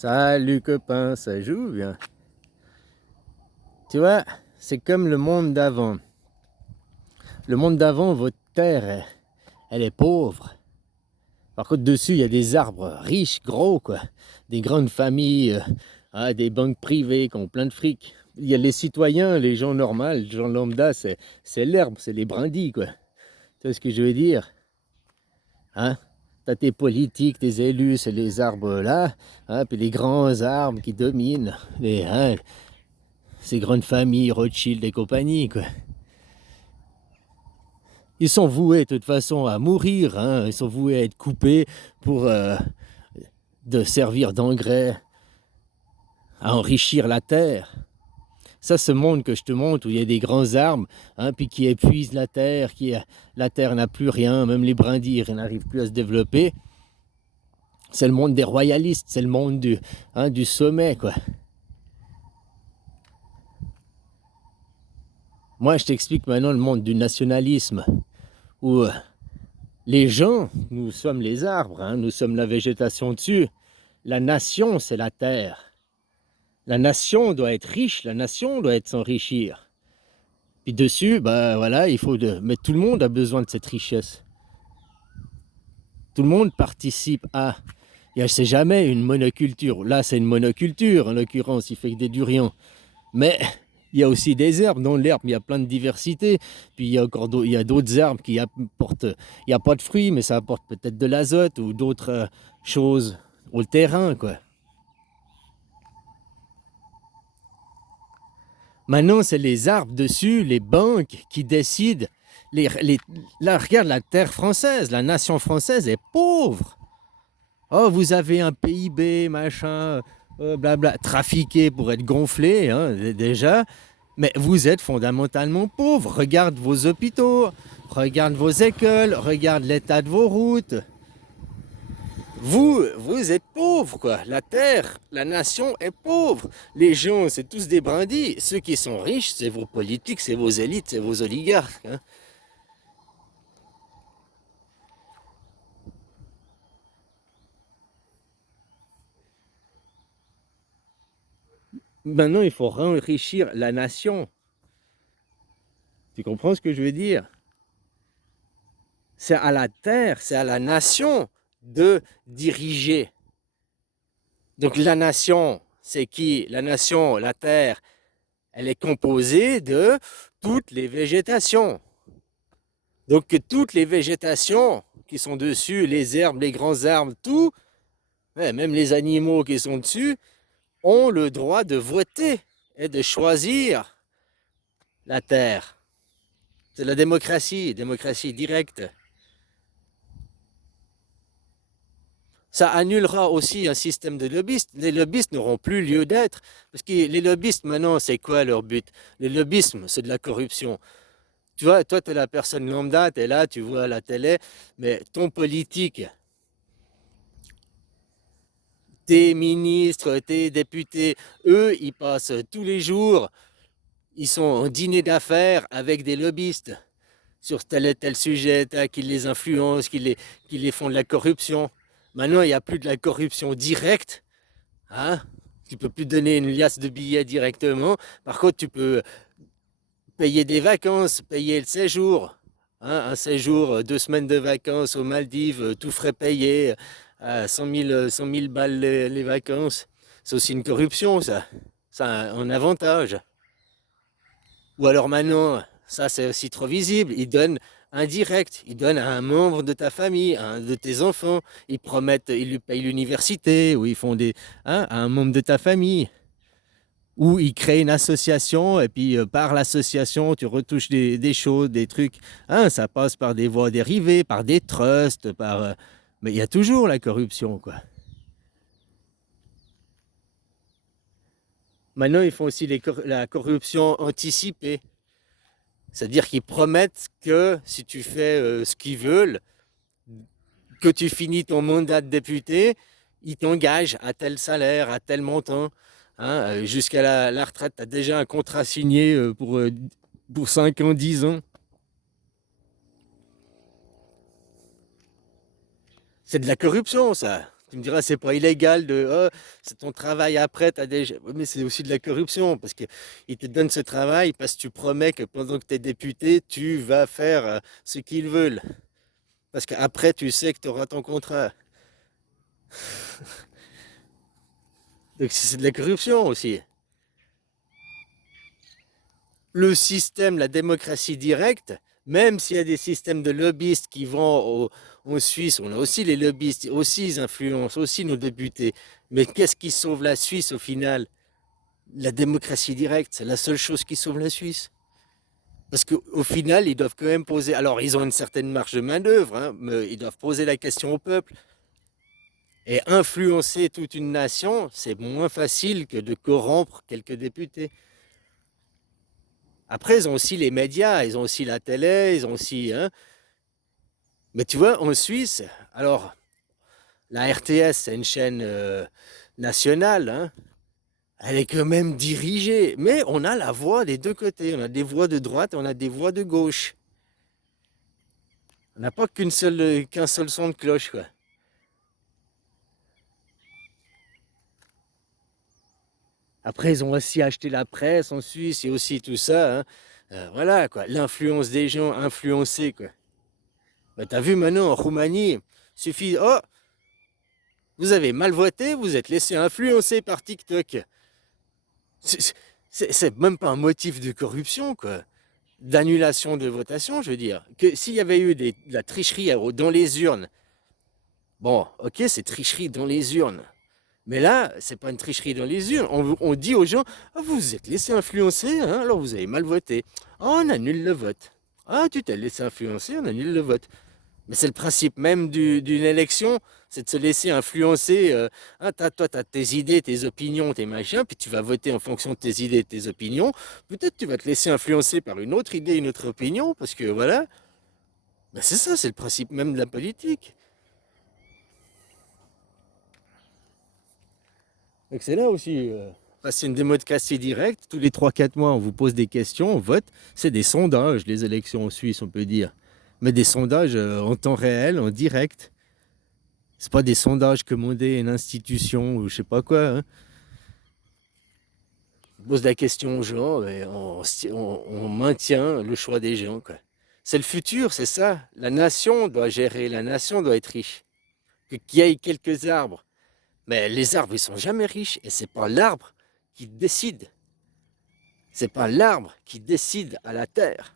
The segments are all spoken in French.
Salut copain, ça joue bien. Tu vois, c'est comme le monde d'avant. Le monde d'avant, votre terre, elle est pauvre. Par contre, dessus, il y a des arbres riches, gros, quoi. Des grandes familles, des banques privées qui ont plein de fric. Il y a les citoyens, les gens normaux, les gens lambda, c'est l'herbe, c'est les brindilles, quoi. Tu vois ce que je veux dire? Hein? T'as tes politiques, tes élus, c'est les arbres là, puis les grands arbres qui dominent, ces grandes familles, Rothschild et compagnie, quoi. Ils sont voués de toute façon à mourir, hein. Ils sont voués à être coupés pour de servir d'engrais, à enrichir la terre. Ça, ce monde que je te montre, où il y a des grands arbres, puis qui épuisent la terre, la terre n'a plus rien, même les brindilles n'arrivent plus à se développer. C'est le monde des royalistes, c'est le monde du sommet, quoi. Moi, je t'explique maintenant le monde du nationalisme, où les gens, nous sommes les arbres, nous sommes la végétation dessus. La nation, c'est la terre. La nation doit être riche, la nation doit s'enrichir. Puis dessus, voilà, mais tout le monde a besoin de cette richesse. Tout le monde participe à. C'est jamais une monoculture. Là, c'est une monoculture, en l'occurrence, il fait que des durians. Mais il y a aussi des herbes. Dans l'herbe, il y a plein de diversité. Puis il y a d'autres herbes qui apportent. Il n'y a pas de fruits, mais ça apporte peut-être de l'azote ou d'autres choses au terrain, quoi. Maintenant, c'est les arbres dessus, les banques qui décident. Là, regarde la terre française, la nation française est pauvre. Oh, vous avez un PIB, machin, blabla, trafiqué pour être gonflé, déjà. Mais vous êtes fondamentalement pauvre. Regarde vos hôpitaux, regarde vos écoles, regarde l'état de vos routes. Vous êtes pauvres, quoi. La terre, la nation est pauvre. Les gens, c'est tous des brindilles. Ceux qui sont riches, c'est vos politiques, c'est vos élites, c'est vos oligarques. Maintenant, il faut enrichir la nation. Tu comprends ce que je veux dire? C'est à la terre, c'est à la nation de diriger. Donc la nation, c'est qui? La nation, la terre, elle est composée de toutes les végétations. Donc toutes les végétations qui sont dessus, les herbes, les grands arbres, tout, même les animaux qui sont dessus, ont le droit de voter et de choisir la terre. C'est la démocratie, démocratie directe. Ça annulera aussi un système de lobbyistes. Les lobbyistes n'auront plus lieu d'être. Parce que les lobbyistes, maintenant, c'est quoi leur but? Le lobbyisme, c'est de la corruption. Tu vois, toi, tu es la personne lambda, tu es là, tu vois à la télé, mais ton politique, tes ministres, tes députés, eux, ils passent tous les jours, ils sont en dîner d'affaires avec des lobbyistes sur tel et tel sujet, qui les influencent, qui les font de la corruption. Maintenant, il n'y a plus de la corruption directe. Tu peux plus donner une liasse de billets directement. Par contre, tu peux payer des vacances, payer le séjour. Un séjour, 2 semaines de vacances aux Maldives, tout frais payé, 100 000 balles les vacances. C'est aussi une corruption, ça. Ça a un avantage. Ou alors maintenant, ça c'est aussi trop visible, ils donnent indirect, ils donnent à un membre de ta famille, à un de tes enfants, ils promettent, ils lui payent l'université, ou ils font à un membre de ta famille. Ou ils créent une association, et puis par l'association, tu retouches des choses, des trucs. Ça passe par des voies dérivées, par des trusts, mais il y a toujours la corruption, quoi. Maintenant, ils font aussi la corruption anticipée. C'est-à-dire qu'ils promettent que si tu fais ce qu'ils veulent, que tu finis ton mandat de député, ils t'engagent à tel salaire, à tel montant. Jusqu'à la retraite, tu as déjà un contrat signé pour 5 ans, 10 ans. C'est de la corruption, ça. Tu me diras, c'est pas illégal de, oh, c'est ton travail après, t'as déjà. Ouais, mais c'est aussi de la corruption, parce qu'ils te donnent ce travail parce que tu promets que pendant que tu es député, tu vas faire ce qu'ils veulent. Parce qu'après, tu sais que tu auras ton contrat. Donc c'est de la corruption aussi. Le système, la démocratie directe, même s'il y a des systèmes de lobbyistes qui vont en Suisse, on a aussi les lobbyistes, aussi ils influencent, aussi nos députés. Mais qu'est-ce qui sauve la Suisse au final? La démocratie directe, c'est la seule chose qui sauve la Suisse. Parce qu'au final, ils doivent quand même poser. Alors, ils ont une certaine marge de main-d'œuvre, hein, mais ils doivent poser la question au peuple. Et influencer toute une nation, c'est moins facile que de corrompre quelques députés. Après, ils ont aussi les médias, ils ont aussi la télé, ils ont aussi. Hein. Mais tu vois, en Suisse, alors, la RTS, c'est une chaîne nationale, hein, elle est quand même dirigée. Mais on a la voix des deux côtés. On a des voix de droite, on a des voix de gauche. On n'a pas qu'un seul son de cloche, quoi. Après, ils ont aussi acheté la presse en Suisse et aussi tout ça. Hein. Voilà, quoi. L'influence des gens, influencés, quoi. Bah, t'as vu maintenant en Roumanie, suffit. Oh, vous avez mal voté, vous êtes laissé influencer par TikTok. C'est même pas un motif de corruption, quoi. D'annulation de votation, je veux dire. Que s'il y avait eu de la tricherie dans les urnes, bon, ok, c'est tricherie dans les urnes. Mais là, c'est pas une tricherie dans les urnes. On dit aux gens, ah, vous vous êtes laissé influencer, hein, alors vous avez mal voté. Ah, on annule le vote. Ah, tu t'es laissé influencer, on annule le vote. Mais c'est le principe même d'une élection, c'est de se laisser influencer. Hein, toi, tu as tes idées, tes opinions, tes machins, puis tu vas voter en fonction de tes idées, tes opinions. Peut-être tu vas te laisser influencer par une autre idée, une autre opinion, parce que voilà. Ben c'est ça, c'est le principe même de la politique. Donc c'est là aussi. C'est une démocratie directe. Tous les 3 4 mois, on vous pose des questions, on vote. C'est des sondages, les élections en Suisse, on peut dire. Mais des sondages en temps réel, en direct. C'est pas des sondages commandés à une institution ou je sais pas quoi. Hein. On pose la question aux gens et on maintient le choix des gens. Quoi. C'est le futur, c'est ça. La nation doit gérer, la nation doit être riche. Qu'il y ait quelques arbres. Mais les arbres, ils sont jamais riches et c'est pas l'arbre qui décide. C'est pas l'arbre qui décide à la terre.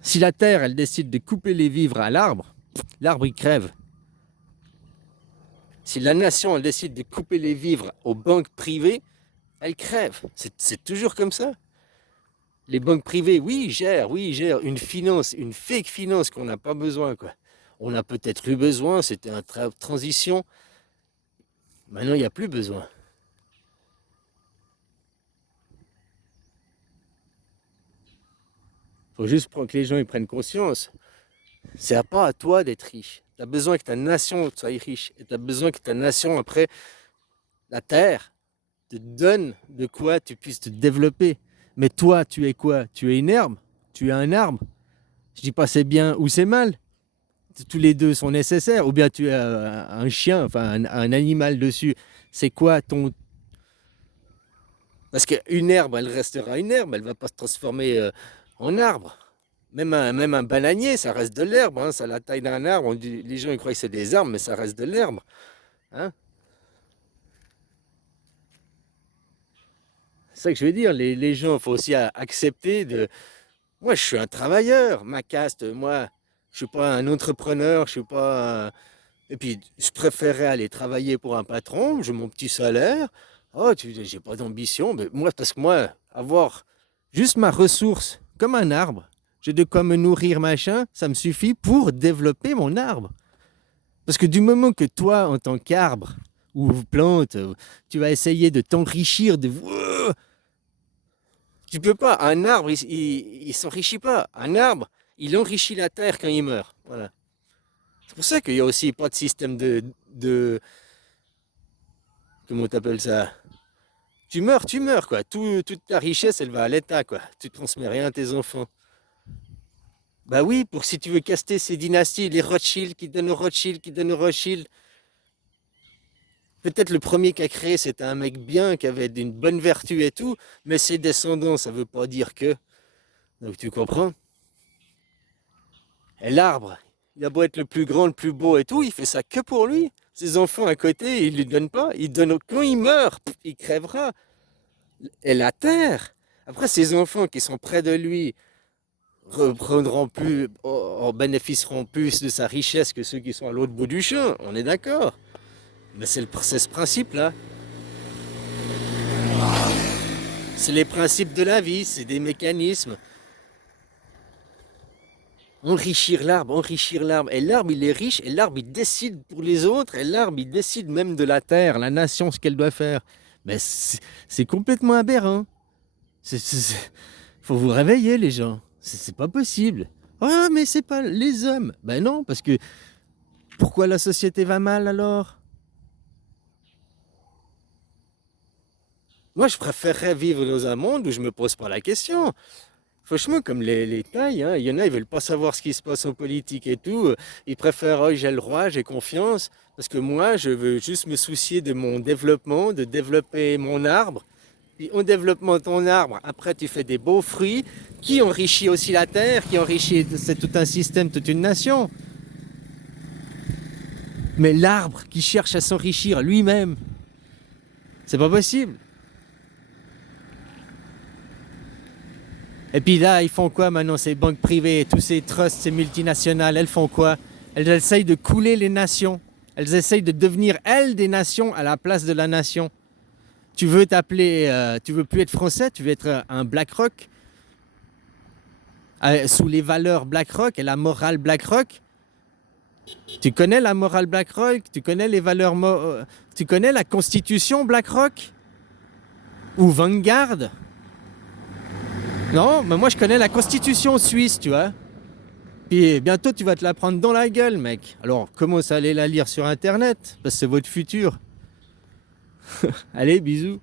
Si la terre, elle décide de couper les vivres à l'arbre, l'arbre, il crève. Si la nation, elle décide de couper les vivres aux banques privées, elle crève. C'est toujours comme ça. Les banques privées, oui, gèrent une finance, une fake finance qu'on n'a pas besoin, quoi. On a peut-être eu besoin, c'était une transition. Maintenant, il n'y a plus besoin. Il faut juste que les gens ils prennent conscience. C'est pas à toi d'être riche. Tu as besoin que ta nation soit riche. Et tu as besoin que ta nation, après, la terre, te donne de quoi tu puisses te développer. Mais toi, tu es quoi? Tu es une herbe? Tu es un arbre? Je dis pas c'est bien ou c'est mal. Tous les deux sont nécessaires. Ou bien tu es un chien, enfin un animal dessus. C'est quoi ton... Parce qu'une herbe, elle restera une herbe. Elle ne va pas se transformer en arbre. Même un bananier, ça reste de l'herbe. Hein. Ça a la taille d'un arbre. Les gens ils croient que c'est des arbres, mais ça reste de l'herbe. Hein. C'est ça que je veux dire. Les gens, il faut aussi accepter de... Moi, je suis un travailleur. Ma caste, moi, je suis pas un entrepreneur. Je suis pas... Et puis, je préférerais aller travailler pour un patron. J'ai mon petit salaire. Oh, j'ai pas d'ambition. Mais moi, parce que moi, avoir juste ma ressource, comme un arbre, j'ai de quoi me nourrir, machin, ça me suffit pour développer mon arbre. Parce que du moment que toi, en tant qu'arbre ou plante, tu vas essayer de t'enrichir, de... Tu peux pas. Un arbre, il s'enrichit pas. Un arbre, il enrichit la terre quand il meurt. Voilà. C'est pour ça qu'il y a aussi pas de système de comment t'appelles ça? Tu meurs, quoi. Toute ta richesse, elle va à l'État, quoi. Tu transmets rien à tes enfants. Bah oui, pour si tu veux caster ces dynasties, les Rothschild qui donnent aux Rothschild, qui donnent aux Rothschild. peut-être le premier qui a créé, c'était un mec bien, qui avait une bonne vertu et tout, mais ses descendants, ça veut pas dire que. Donc tu comprends? Et l'arbre, il a beau être le plus grand, le plus beau et tout, il fait ça que pour lui. Ses enfants à côté, il lui donne pas. Il donne quand il meurt, il crèvera. Et la terre, après ses enfants qui sont près de lui, reprendront plus, en bénéficieront plus de sa richesse que ceux qui sont à l'autre bout du champ. On est d'accord. Mais c'est ce principe-là. C'est les principes de la vie, c'est des mécanismes. Enrichir l'arbre, enrichir l'arbre. Et l'arbre, il est riche, et l'arbre, il décide pour les autres, et l'arbre, il décide même de la terre, la nation, ce qu'elle doit faire. Mais c'est complètement aberrant. Faut vous réveiller, les gens. C'est pas possible. Ah, mais c'est pas les hommes. Ben non, parce que pourquoi la société va mal alors? Moi, je préférerais vivre dans un monde où je me pose pas la question. Franchement, comme les tailles, hein, il y en a, ils veulent pas savoir ce qui se passe en politique et tout. Ils préfèrent, oh, j'ai le roi, j'ai confiance. Parce que moi, je veux juste me soucier de mon développement, de développer mon arbre. Puis en développant ton arbre, après tu fais des beaux fruits qui enrichit aussi la terre, qui enrichit, c'est tout un système, toute une nation. Mais l'arbre qui cherche à s'enrichir lui-même, c'est pas possible. Et puis là, ils font quoi maintenant, ces banques privées, tous ces trusts, ces multinationales, elles font quoi? Elles essayent de couler les nations. Elles essayent de devenir, elles, des nations à la place de la nation. Tu veux t'appeler, tu veux plus être français, tu veux être un BlackRock, sous les valeurs BlackRock et la morale BlackRock. Tu connais la morale BlackRock, tu connais les valeurs, tu connais la constitution BlackRock ou Vanguard. Non, mais moi je connais la constitution suisse, tu vois. Puis bientôt tu vas te la prendre dans la gueule, mec. Alors commence à aller la lire sur internet, parce que c'est votre futur. Allez, bisous.